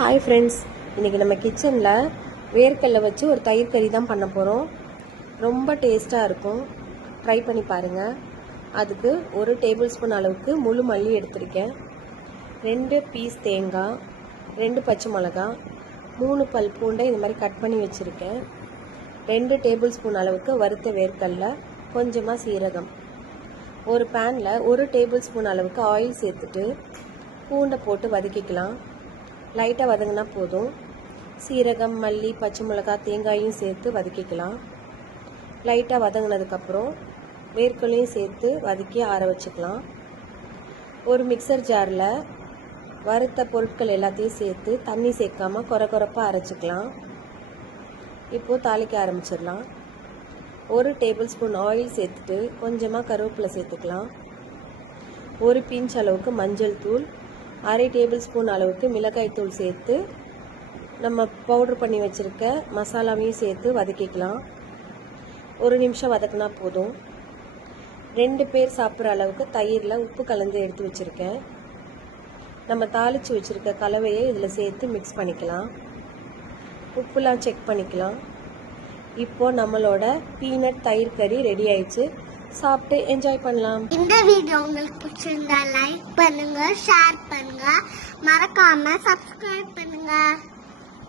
Hi friends, இன்றைக்கி நம்ம கிச்சனில் வேர்க்கடலை வச்சு ஒரு தயிர் கறி தான் பண்ண போகிறோம். ரொம்ப டேஸ்ட்டாக இருக்கும், ட்ரை பண்ணி பாருங்கள். அதுக்கு 1 டேபிள் ஸ்பூன் அளவுக்கு முழு மல்லி எடுத்திருக்கேன், 2 பீஸ் தேங்காய், 2 பச்சை மிளகாய், 3 பல் பூண்டை இந்த மாதிரி கட் பண்ணி வச்சுருக்கேன், 2 டேபிள் ஸ்பூன் அளவுக்கு வறுத்த வேர்க்கடலை, கொஞ்சமாக சீரகம். ஒரு பேனில் 1 டேபிள் ஸ்பூன் அளவுக்கு ஆயில் சேர்த்துட்டு பூண்டை போட்டு வதக்கிக்கலாம். லைட்டாக வதங்கினா போதும். சீரகம், மல்லி, பச்சை மிளகாய், தேங்காயும் சேர்த்து வதக்கிக்கலாம். லைட்டாக வதங்கினதுக்கப்புறம் வேர்க்கடலையும் சேர்த்து வதக்கி ஆற வச்சுக்கலாம். ஒரு மிக்சர் ஜாரில் வறுத்த பொருட்கள் எல்லாத்தையும் சேர்த்து தண்ணி சேர்க்காம கொரப்பாக அரைச்சிக்கலாம். இப்போது தாளிக்க ஆரம்பிச்சிடலாம். 1 டேபிள் ஸ்பூன் ஆயில் சேர்த்துட்டு கொஞ்சமாக கருவேப்பிலை சேர்த்துக்கலாம். 1 பிஞ்ச் அளவுக்கு மஞ்சள் தூள், 1/2 டேபிள் ஸ்பூன் அளவுக்கு மிளகாய் தூள் சேர்த்து நம்ம பவுடர் பண்ணி வச்சுருக்க மசாலாவையும் சேர்த்து வதக்கிக்கலாம். 1 நிமிஷம் வதக்கினா போதும். 2 பேர் சாப்பிட்ற அளவுக்கு தயிரில் உப்பு கலந்து எடுத்து வச்சுருக்கேன். நம்ம தாளித்து வச்சுருக்க கலவையை இதில் சேர்த்து மிக்ஸ் பண்ணிக்கலாம். உப்புலாம் செக் பண்ணிக்கலாம். இப்போது நம்மளோட பீனட் தயிர் கறி ரெடி ஆயிடுச்சு. சாப்பிட்டு என்ஜாய் பண்ணலாம். இந்த வீடியோ உங்களுக்கு பிடிச்சிருந்தா லைக் பண்ணுங்க, ஷேர் பண்ணுங்க, மறக்காம சப்ஸ்கிரைப் பண்ணுங்க.